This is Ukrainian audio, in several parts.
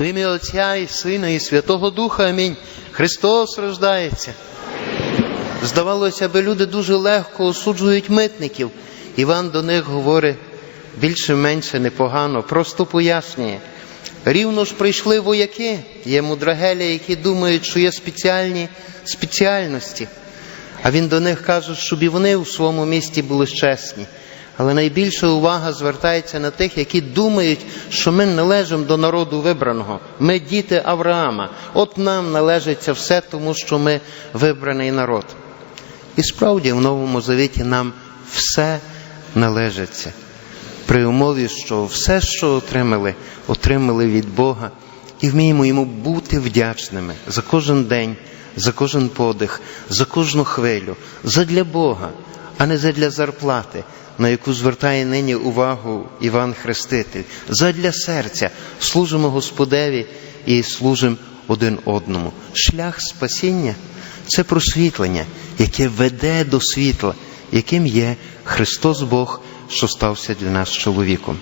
В ім'я Отця і Сина, і Святого Духа. Амінь. Христос рождається. Здавалося би, люди дуже легко осуджують митників. Іван до них говорить більше-менше непогано, просто пояснює. Рівно ж прийшли вояки, є мудрагелі, які думають, що є спеціальні спеціальності. А він до них каже, щоб і вони у своєму місті були чесні. Але найбільша увага звертається на тих, які думають, що ми належимо до народу вибраного. Ми діти Авраама. От нам належиться все, тому що ми вибраний народ. І справді в Новому Завіті нам все належиться. При умові, що все, що отримали, отримали від Бога, і вміємо йому бути вдячними за кожен день, за кожен подих, за кожну хвилю, задля Бога, а не задля зарплати, на яку звертає нині увагу Іван Хреститель, задля серця служимо Господеві і служимо один одному. Шлях спасіння це просвітлення, яке веде до світла, яким є Христос Бог, що стався для нас чоловіком.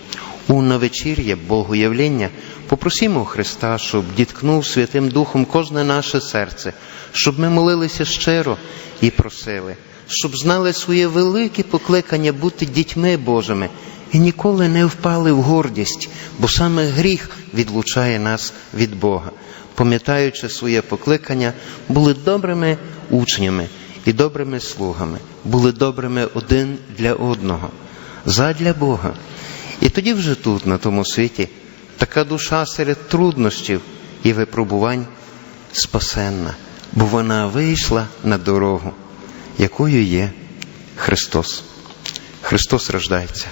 У навечір'я Богоявлення попросімо Христа, щоб діткнув Святим Духом кожне наше серце, щоб ми молилися щиро і просили, щоб знали своє велике покликання бути дітьми Божими і ніколи не впали в гордість, бо саме гріх відлучає нас від Бога. Пам'ятаючи своє покликання, були добрими учнями і добрими слугами, були добрими один для одного, задля Бога. І тоді вже тут, на тому світі, така душа серед труднощів і випробувань спасенна, бо вона вийшла на дорогу, якою є Христос. Христос рождається.